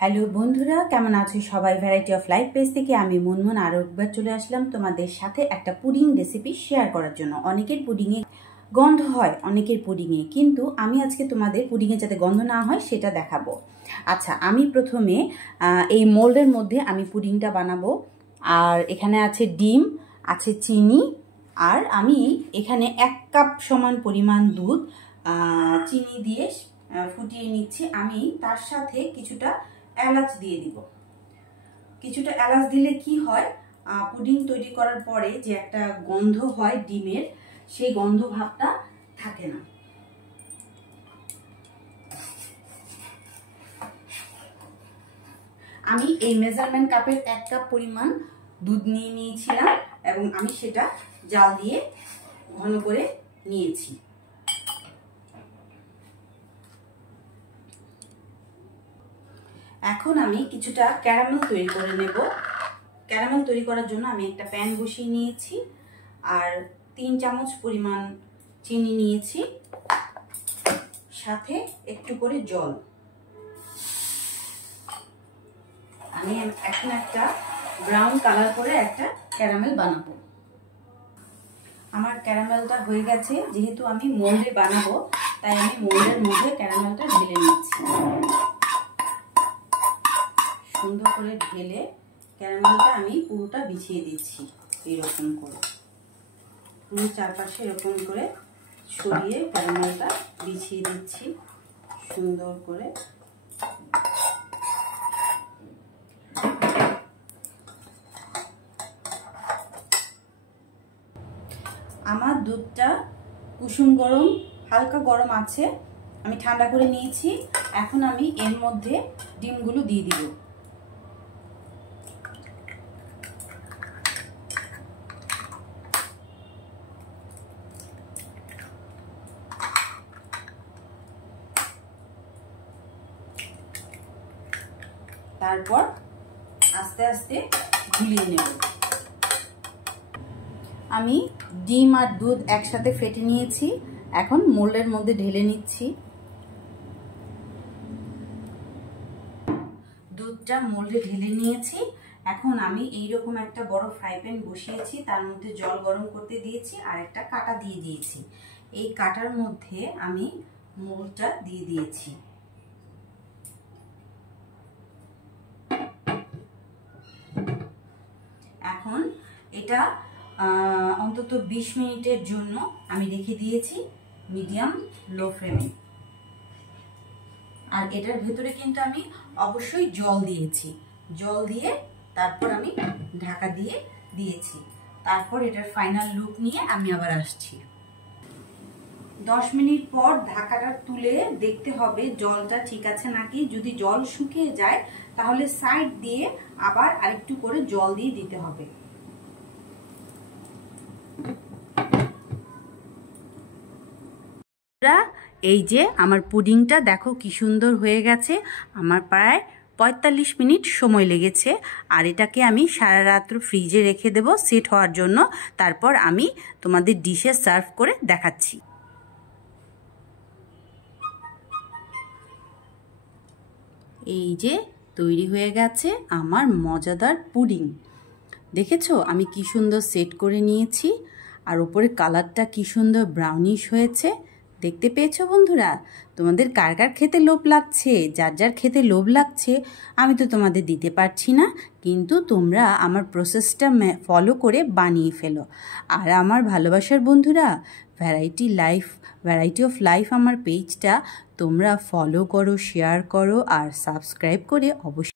Hello বন্ধুরা, কেমন আছো সবাই? ভ্যারাইটি অফ লাইফ পেজ থেকে আমি মুনমুন আরও একবার চলে আসলাম তোমাদের সাথে একটা পুডিং রেসিপি শেয়ার করার জন্য। অনেকের পুডিংয়ে গন্ধ হয়, অনেকের পুডিংয়ে, কিন্তু আমি আজকে তোমাদের পুডিংয়ে যাতে গন্ধ না হয় সেটা দেখাবো। আচ্ছা, আমি প্রথমে এই মোল্ডের মধ্যে আমি পুডিংটা বানাবো। আর এখানে আছে ডিম, আছে চিনি, আর আমি এখানে 1 কাপ সমান পরিমাণ দুধ চিনি দিয়ে ফুটিয়ে নিচ্ছি। আমি তার সাথে কিছুটা এলাচ দিয়ে দিব। কিছুটা এলাচ দিলে কি হয়, পুডিং তৈরি করার পরে যে একটা গন্ধ হয় ডিমের, সেই গন্ধ ভাবটা থাকে না। আমি এই মেজারমেন্ট কাপের 1 কাপ পরিমাণ দুধ নিয়ে নিয়েছিলাম এবং আমি সেটা জাল দিয়ে ঘন করে নিয়েছি। এখন আমি কিছুটা ক্যারামেল তৈরি করে নেব। ক্যারামেল তৈরি করার জন্য আমি একটা প্যান বসিয়ে নিয়েছি আর 3 চামচ পরিমাণ চিনি নিয়েছি, সাথে একটু করে জল। আমি এখন একটা ব্রাউন কালার করে একটা ক্যারামেল বানাবো। আমার ক্যারামেলটা হয়ে গেছে। যেহেতু আমি মোল্ডে বানাবো, তাই আমি মোল্ডের মধ্যে ক্যারামেলটা ঢেলে নিচ্ছি। সুন্দর করে ঢেলে ক্যারামেলটা আমি পুরোটা বিছিয়ে দিচ্ছি। এইরকম করে পুরো চারপাশে এরকম করে ছড়িয়ে ক্যারামেলটা বিছিয়ে দিচ্ছি সুন্দর করে। আমার দুধটা কুসুম গরম, হালকা গরম আছে, আমি ঠান্ডা করে নিয়েছি। এখন আমি এর মধ্যে ডিমগুলো দিয়ে দিব। তারপর আস্তে আস্তে গুলিয়ে নেব। আমি ডিম আর দুধ একসাথে ফেটে নিয়েছি, এখন মোল্ডের মধ্যে ঢেলে নিচ্ছি। দুধটা মোল্ডে ঢেলে নিয়েছি। এখন আমি এইরকম একটা বড় ফ্রাই প্যান বসিয়েছি, তার মধ্যে জল গরম করতে দিয়েছি আর একটা কাঁটা দিয়ে দিয়েছি। এই কাঁটার মধ্যে আমি মোল্ডটা দিয়ে দিয়েছি। এখন এটা অন্তত 20 মিনিটের জন্য আমি রেখে দিয়েছি মিডিয়াম লো ফ্লেমে। আর এটার ভেতরে কিন্তু আমি অবশ্যই জল দিয়েছি। জল দিয়ে তারপর আমি ঢাকা দিয়ে দিয়েছি। তারপর এটার ফাইনাল লুক নিয়ে আমি আবার আসছি। 10 মিনিট পর ঢাকাটা তুলে দেখতে হবে জলটা ঠিক আছে নাকি। যদি জল শুকিয়ে যায় তাহলে সাইড দিয়ে আবার আরেকটু করে জল দিয়ে দিতে হবে। এই যে আমার পুডিংটা দেখো কি সুন্দর হয়ে গেছে। আমার প্রায় 45 মিনিট সময় লেগেছে। আর এটাকে আমি সারা রাত্র ফ্রিজে রেখে দেব সেট হওয়ার জন্য। তারপর আমি তোমাদের ডিশে সার্ভ করে দেখাচ্ছি। এই যে তৈরি হয়ে গেছে আমার মজাদার পুডিং। দেখেছো আমি কি সুন্দর সেট করে নিয়েছি, আর উপরে কালারটা কি সুন্দর ব্রাউনিশ হয়েছে। দেখতে পেয়েছো বন্ধুরা? তোমাদের কার কার খেতে লোভ লাগছে? যার যার খেতে লোভ লাগছে আমি তো তোমাদের দিতে পারছি না, কিন্তু তোমরা আমার প্রসেসটা ফলো করে বানিয়ে ফেলো। আর আমার ভালোবাসার বন্ধুরা, ভ্যারাইটি অফ লাইফ আমার পেজটা তোমরা ফলো করো, শেয়ার করো আর সাবস্ক্রাইব করে অবশ্যই